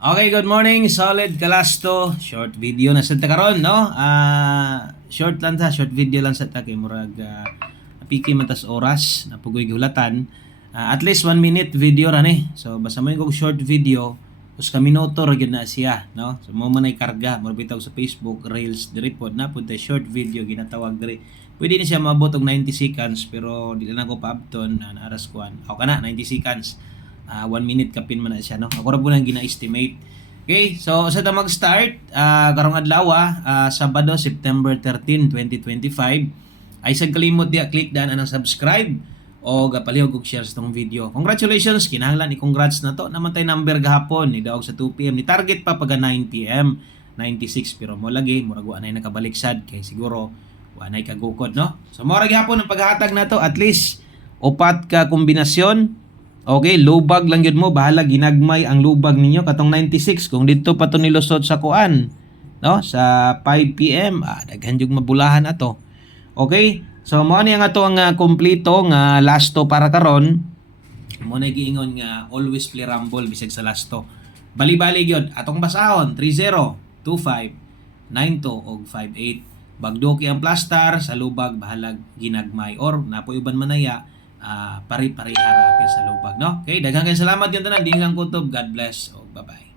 Okay, good morning, Solid Kalasto. Short video na sa ta karon, no? Short video lang sa ta kay murag piki matas oras na pugoy gulatan. At least 1 minute video ra ni. So basta mo yung short video, us ka minuto ra gyud na siya, no? So mo man ay karga, murag bitaw sa Facebook Reels diri pod na pud short video ginatawag diri. Pwede ni siya maabot og 90 seconds pero dili na ko paabton na aras kuan. O kana 90 seconds. 1 minute kapin man na siya, no? Ako ra po nang gina-estimate. Okay, so sa ta mag-start, karong adlaw, Sabado, September 13, 2025. Ay sa kalimot diya, click daan ang subscribe o gapalihog og share sa tong video. Congratulations, kinahanglan i-congrats na to. Naman tay number gahapon ni daog sa 2 PM. Ni target pa pag 9 PM, 96 pero mo lagi murag wa nay nakabaliksad kay siguro wa nay kagukod, no? So mo ra gihapon ang paghatag na to, at least upat ka kombinasyon. Okay, lubag lang yun mo, bahala ginagmay ang lubag ninyo katong 96 kung dito pa to nilusod sa kuan, no? Sa 5 PM, daghan jud mabulahan ato. Okay? So mo ni ang ato ang kompleto nga lasto para karon. Mo na giingon nga always play rumble bisag sa lasto. Bali-bali gyud atong basahon 30, 25, 92 og 58. Bagdoki ang plastar sa lubag bahalag ginagmay or napoy uban manaya pari-pari harapin sa lubag, no? Okay, daghang salamat yung tanan, dingang kutob. God bless. Oh, bye-bye.